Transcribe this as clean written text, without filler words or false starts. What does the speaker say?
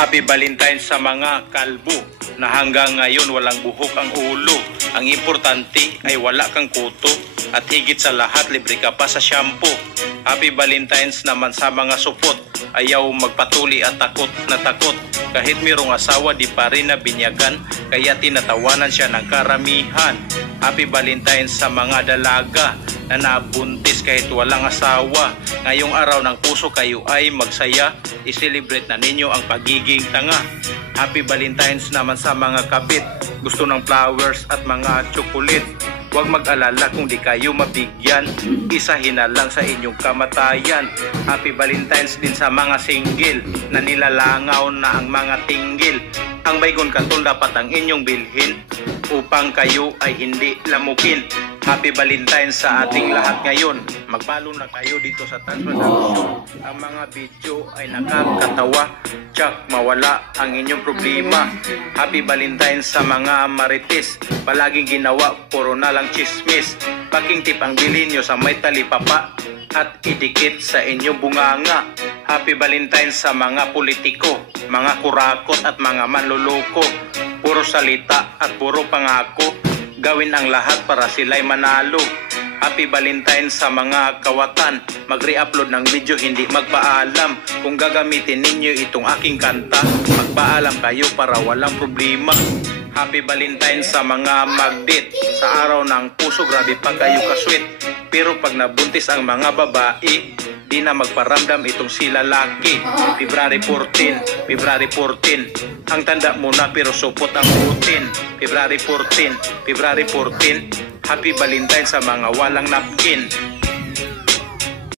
Happy Valentine's sa mga kalbo na hanggang ngayon walang buhok ang ulo. Ang importante ay wala kang kuto at higit sa lahat libre ka pa sa shampoo. Happy Valentine's naman sa mga supot, ayaw magpatuli at takot na takot. Kahit mayroong asawa di pa rin nabinyagan, kaya tinatawanan siya ng karamihan. Happy Valentine's sa mga dalaga na nabuntis kahit walang asawa. Ngayong araw ng puso kayo ay magsaya, i-celebrate na ninyo ang pagiging tanga. Happy Valentine's naman sa mga kabit, gusto ng flowers at mga chocolate. Huwag mag-alala kung di kayo mabigyan, isahin na lang sa inyong kamatayan. Happy Valentine's din sa mga single na nilalangaw na ang mga tinggil. Ang baygon kanton dapat ang inyong bilhin upang kayo ay hindi lamukin. Happy Valentine's sa ating lahat ngayon. Mag-follow na kayo dito sa Transproduction. Ang mga video ay nakakatawa, tsak mawala ang inyong problema. Happy Valentine's sa mga marites, palaging ginawa puro na lang chismis. Baking tip ang bilhin nyo sa may talipapa at idikit sa inyong bunganga. Happy Valentine's sa mga politiko, mga kurakot at mga manluloko. Puro salita at puro pangako, gawin ang lahat para sila'y manalo. Happy Valentine's sa mga kawatan, mag-re-upload ng video hindi magpaalam. Kung gagamitin ninyo itong aking kanta, magpaalam kayo para walang problema. Happy Valentine's sa mga magdit, sa araw ng puso grabe pa kayo kasweet. Pero pag nabuntis ang mga babae, di na magparamdam itong si lalaki. February 14, February 14, ang tanda muna pero supot ang rutin. February 14, February 14, Happy Valentine's sa mga walang napkin.